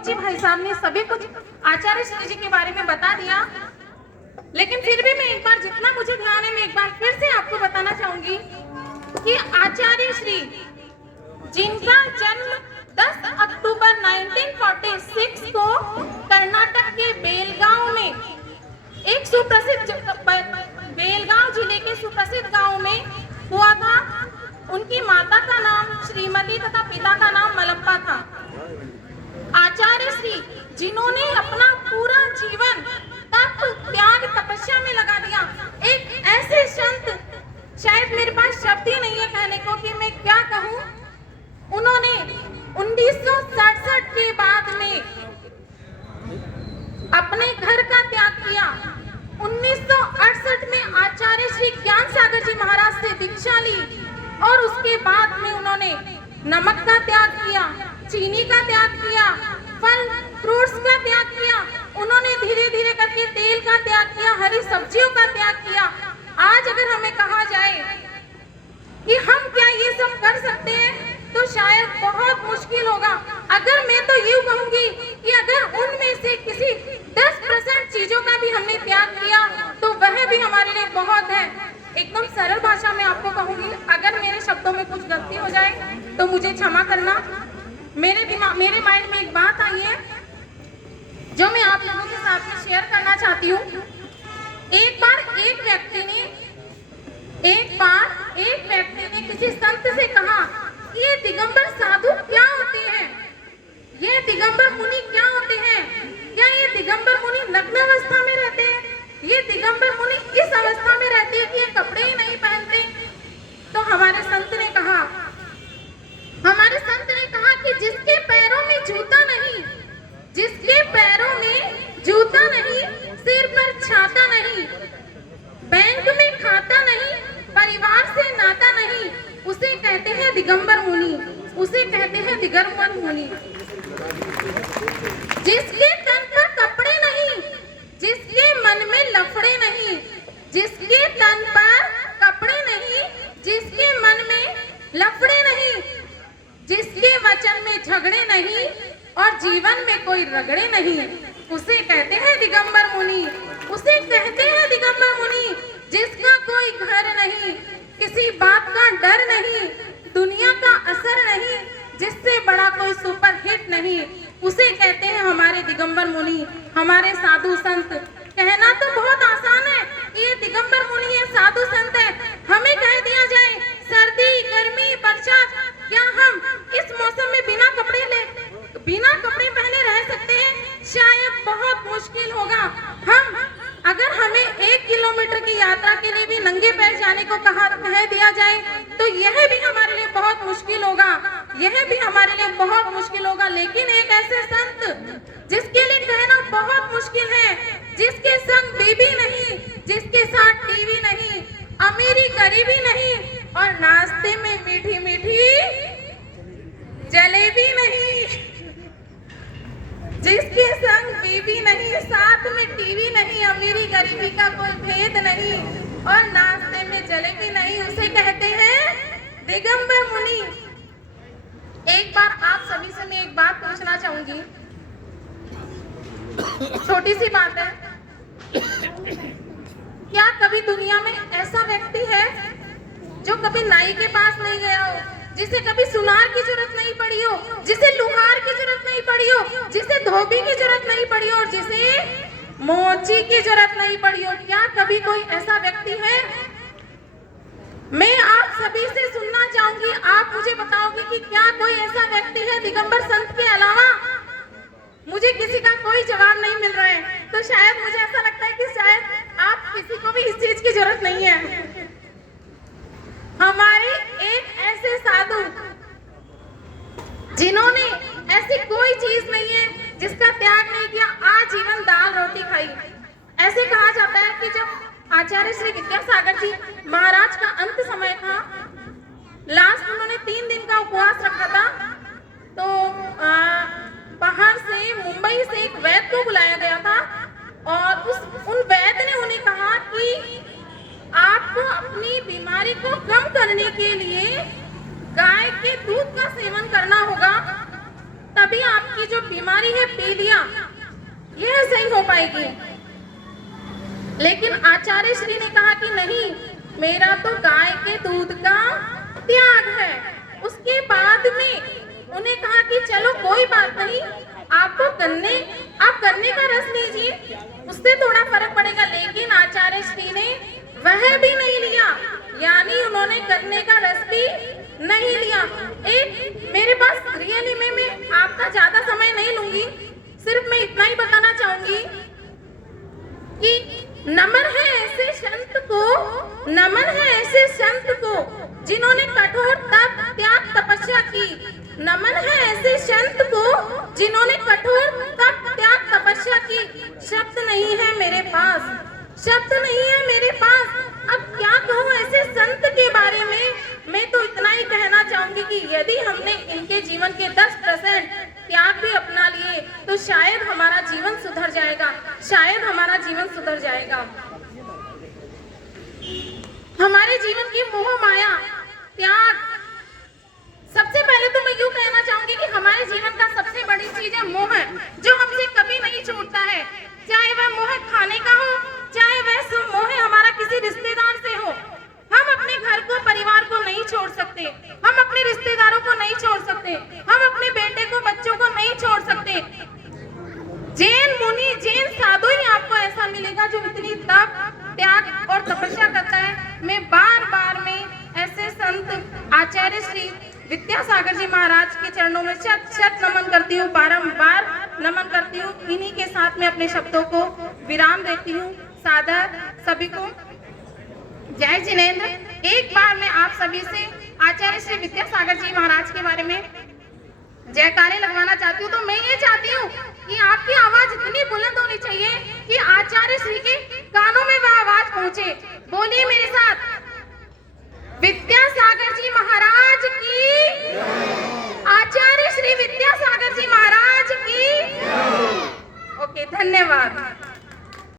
मोची भाई साहब ने सभी कुछ आचार्य श्री जी के बारे में बता दिया, लेकिन फिर भी मैं एक बार जितना मुझे ध्यान है मैं एक बार फिर से आपको बताना चाहूंगी कि आचार्य श्री जिनका जन्म 10 अक्टूबर 1946 को कर्नाटक के बेलगांव में एक सुप्रसिद्ध बेलगांव जिले के सुप्रसिद्ध गांव में हुआ था। उनकी माता का नाम श्रीमती तथा पिता का नाम मलप्पा था। आचार्य श्री जिन्होंने अपना पूरा जीवन तप त्याग तपस्या में लगा दिया, एक ऐसे संत, शायद मेरे पास शब्द ही नहीं है कहने को कि मैं क्या कहूं। उन्होंने 1967 के बाद में अपने घर का त्याग किया। 1968 में आचार्य श्री ज्ञान सागर जी महाराज से दीक्षा ली और उसके बाद में उन्होंने नमक का त्याग किया, चीनी का त्याग किया, फल फ्रूट्स का त्याग किया। उन्होंने धीरे धीरे करके तेल का त्याग किया, हरी सब्जियों का त्याग किया। आज अगर हमें कहा जाए कि हम क्या ये सब कर सकते हैं तो शायद बहुत मुश्किल होगा। अगर मैं तो यूं कहूंगी कि अगर उनमें से किसी 10% चीजों का भी हमने त्याग किया तो वह भी हमारे लिए बहुत है। एकदम सरल भाषा में आपको कहूंगी, अगर मेरे शब्दों में कुछ गलती हो जाए तो मुझे क्षमा करना। मेरे माइंड में एक बात आई है जो मैं आप लोगों के साथ में शेयर करना चाहती हूँ। एक बार एक व्यक्ति ने किसी संत से कहा कि ये दिगंबर साधु क्या होते हैं, ये दिगंबर मुनि क्या होते हैं, क्या ये दिगंबर मुनि नग्न अवस्था में रहते हैं, ये दिगंबर मुनि इस अवस्था में रहते हैं कि ये कपड़े ही नहीं पहनते। तो हमारे संत ने कहा कि जिसके पैरों में जूता नहीं, जिसके पैरों में जूता नहीं, सिर पर छाता नहीं, बैंक में खाता नहीं, परिवार से नाता नहीं, उसे कहते हैं दिगंबर मुनि, उसे कहते हैं दिगंबर मुनि। जिसके तन पर कपड़े नहीं, जिसके मन में लफड़े नहीं, जिसके तन पर कपड़े नहीं, जिसके मन में लफड़े नहीं, जिसके वचन में झगड़े नहीं और जीवन में कोई रगड़े नहीं, उसे कहते हैं दिगंबर मुनि, उसे कहते हैं दिगंबर मुनि। जिसका कोई घर नहीं, किसी बात का डर नहीं, दुनिया का असर नहीं, जिससे बड़ा कोई सुपरहिट नहीं, उसे कहते हैं हमारे दिगंबर मुनि, हमारे साधु संत। कहना तो बहुत आसान है कि ये दिगंबर मुनि है, साधु संत है। हमें कह दिया जाए सर्दी गर्मी बरसात, क्या हम इस मौसम में बिना कपड़े पहने रह सकते हैं? शायद बहुत मुश्किल होगा। अगर हमें 1 किलोमीटर की यात्रा के लिए भी नंगे पैर जाने को कह दिया जाए तो यह भी हमारे लिए बहुत मुश्किल होगा, यह भी हमारे लिए बहुत मुश्किल होगा। लेकिन एक ऐसे संत जिसके लिए कहना बहुत मुश्किल है, जिसके संग बीबी नहीं, जिसके साथ टीवी नहीं, अमीरी गरीबी नहीं और नाश्ते में मीठी मीठी जलेबी नहीं, जिसके संग बीबी नहीं, साथ में टीवी नहीं, अमीरी गरीबी का कोई भेद नहीं और नाश्ते में जलेबी नहीं, उसे कहते हैं दिगंबर मुनि। एक बार आप सभी से मैं एक बात पूछना चाहूंगी, छोटी सी बात है। क्या कभी दुनिया में ऐसा व्यक्ति है जो कभी नाई के पास नहीं गया हो, जिसे कभी सुनार की जरूरत नहीं पड़ी हो, जिसे लुहार की जरूरत नहीं पड़ी हो, जिसे धोबी की जरूरत नहीं पड़ी हो और जिसे मोची की जरूरत नहीं पड़ी हो? क्या कभी कोई ऐसा व्यक्ति है? मैं आप सभी से सुनना चाहूंगी, आप मुझे बताओगे कि क्या कोई ऐसा व्यक्ति है दिगंबर संत के अलावा? मुझे किसी का कोई जवाब नहीं मिल रहा है, तो शायद मुझे ऐसा लगता है कि शायद आप किसी को भी इस चीज की जरूरत नहीं है। हमारे एक ऐसे साधु जिन्होंने ऐसी कोई चीज नहीं है जिसका त्याग नहीं किया, आजीवन दाल रोटी खाई। ऐसे कहा जाता है कि जब आचार्य श्री विद्यासागर जी महाराज का अंत समय था, लास्ट उन्होंने 3 दिन का उपवास रखा था, तो बाहर से मुंबई से एक वैद्य को बुलाया गया था और उन वैद्य ने उन्हें कहा कि आपको अपनी बीमारी को कम करने के लिए गाय के दूध का सेवन करना होगा, तभी आपकी आपकी जो बीमारी है पीलिया, यह सही हो पाएगी। लेकिन आचार्य श्री ने कहा कि नहीं, मेरा तो गाय के दूध का त्याग है। उसके बाद में उन्हें कहा कि चलो कोई बात नहीं, आप गन्ने का रस लीजिए, उससे थोड़ा फर्क पड़ेगा। लेकिन आचार्य श्री ने वह भी नहीं लिया, यानी उन्होंने गन्ने का रस भी नहीं लिया। एक मेरे पास रियली में मैं आपका ज्यादा समय नहीं लूंगी, सिर्फ मैं इतना ही बताना चाहूंगी कि नमन है ऐसे संत को, नमन है ऐसे संत को जिन्होंने कठोर तप त्याग तपस्या की। नमन है ऐसे संत को जिन्होंने कठोर तप त्याग तपस्या की। शब्द नहीं है मेरे पास, शब्द नहीं है मेरे पास। अब क्या कहूँ ऐसे संत के बारे में। मैं तो इतना ही कहना चाहूंगी कि यदि हमने इनके जीवन के 10% त्याग भी अपना लिए तो शायद हमारा जीवन सुधर जाएगा, शायद हमारा जीवन सुधर जाएगा। हमारे जीवन की मोह माया त्याग, सबसे पहले तो मैं यूं कहना चाहूंगी कि हमारे जीवन का सबसे बड़ी चीज है मोह, जो हमसे कभी नहीं छूटता है। चाहे वह मोह खाने का हो, चाहे वह मोह हमारा किसी रिश्तेदार से हो। हम अपने घर को, परिवार को नहीं छोड़ सकते, हम अपने रिश्तेदारों को नहीं छोड़ सकते, हम अपने बेटे को, बच्चों को नहीं छोड़ सकते। जैन मुनि, जैन साधु ही आपको ऐसा मिलेगा जो इतनी तप त्याग और तपस्या करता है। मैं बार बार में ऐसे संत आचार्य श्री विद्यासागर जी महाराज के चरणों में शत शत नमन करती हूँ, बारंबार नमन करती हूँ। इन्हीं के साथ में अपने शब्दों को विराम देती हूँ। सादर सभी को जय जिनेंद्र। एक बार मैं आप सभी से आचार्य श्री विद्यासागर जी महाराज के बारे में जयकारे लगवाना चाहती हूँ। तो मैं ये चाहती हूँ कि आपकी आवाज इतनी बुलंद होनी चाहिए कि आचार्य श्री के कानों में वह आवाज पहुंचे। बोलिए मेरे साथ,